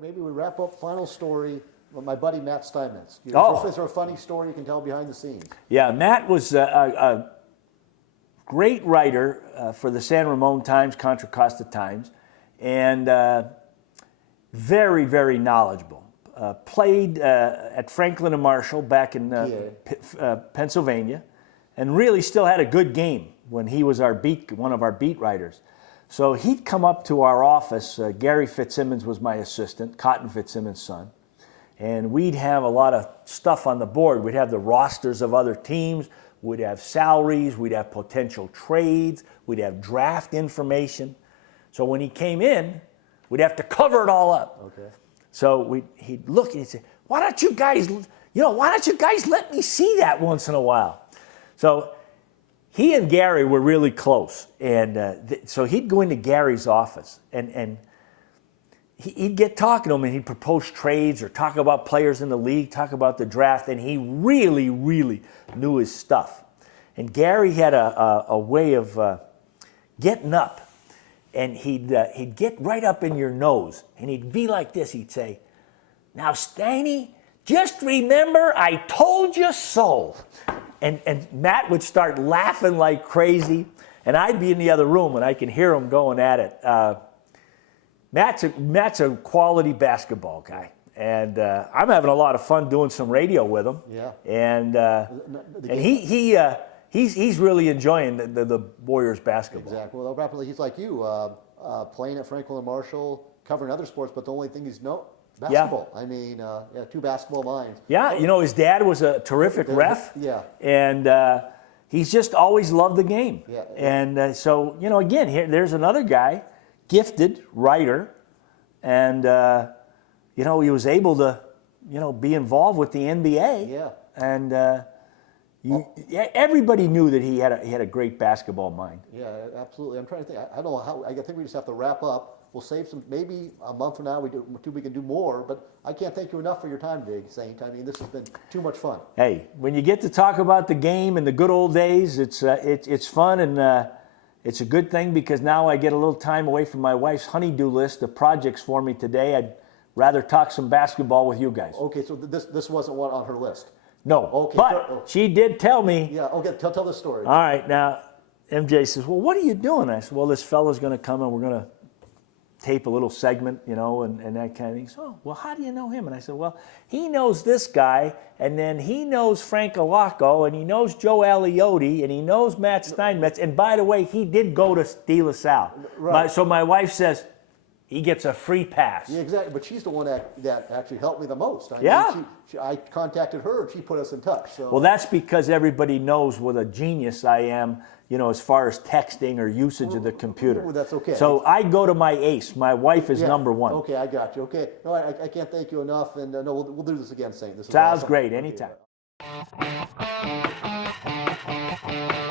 Maybe we wrap up final story with my buddy Matt Steinmetz. Is there a funny story you can tell behind the scenes? Yeah, Matt was a great writer for the San Ramon Times, Contra Costa Times, and very, very knowledgeable. Played at Franklin and Marshall back in Pennsylvania, and really still had a good game when he was one of our beat writers. So he'd come up to our office. Garry Fitzsimmons was my assistant, Cotton Fitzsimmons' son. And we'd have a lot of stuff on the board. We'd have the rosters of other teams. We'd have salaries. We'd have potential trades. We'd have draft information. So when he came in, we'd have to cover it all up. Okay. So he'd look and he'd say, why don't you guys let me see that once in a while? So he and Garry were really close. And so he'd go into Gary's office and he'd get talking to him, and he'd propose trades or talk about players in the league, talk about the draft, and he really, really knew his stuff. And Garry had a way of getting up, and he'd get right up in your nose, and he'd be like this. He'd say, "Now, Steiny, just remember I told you so." And Matt would start laughing like crazy, and I'd be in the other room, and I can hear him going at it. Matt's a quality basketball guy, and I'm having a lot of fun doing some radio with him. Yeah. And he's really enjoying the Warriors basketball. Exactly. Well, rapidly, he's like you, playing at Franklin and Marshall, covering other sports, but the only thing he's basketball. Yeah. I mean, two basketball minds. Yeah, his dad was a terrific ref. Yeah. And he's just always loved the game. Yeah. And so, again, there's another guy, gifted writer, and he was able to be involved with the NBA. Yeah. And everybody knew that he had a great basketball mind. Yeah, absolutely. I'm trying to think. I don't know how. I think we just have to wrap up. We'll save some. Maybe a month from now we can do more. But I can't thank you enough for your time, Garry St. I mean, this has been too much fun. Hey, when you get to talk about the game and the good old days, it's fun, and it's a good thing because now I get a little time away from my wife's honey-do list of projects for me today. I'd rather talk some basketball with you guys. Okay, so this wasn't one on her list. No, okay, but she did tell me. Yeah, okay, tell the story. All right, now MJ says, well, what are you doing? I said, well, this fella's going to come and we're going to tape a little segment, and that kind of thing. So, well, how do you know him? And I said, well, he knows this guy, and then he knows Frank Alacco, and he knows Joe Aliotti, and he knows Matt Steinmetz, and by the way, he did go to De La Salle. Right. So my wife says, he gets a free pass. Yeah, exactly. But she's the one that actually helped me the most. I mean, I contacted her, and she put us in touch. So. Well, that's because everybody knows what a genius I am, as far as texting or usage of the computer. Well, that's okay. So I go to my ace. My wife is number one. Okay, I got you. Okay. No, I can't thank you enough. And no, we'll do this again, St. This is Sounds awesome. great. Anytime. Okay.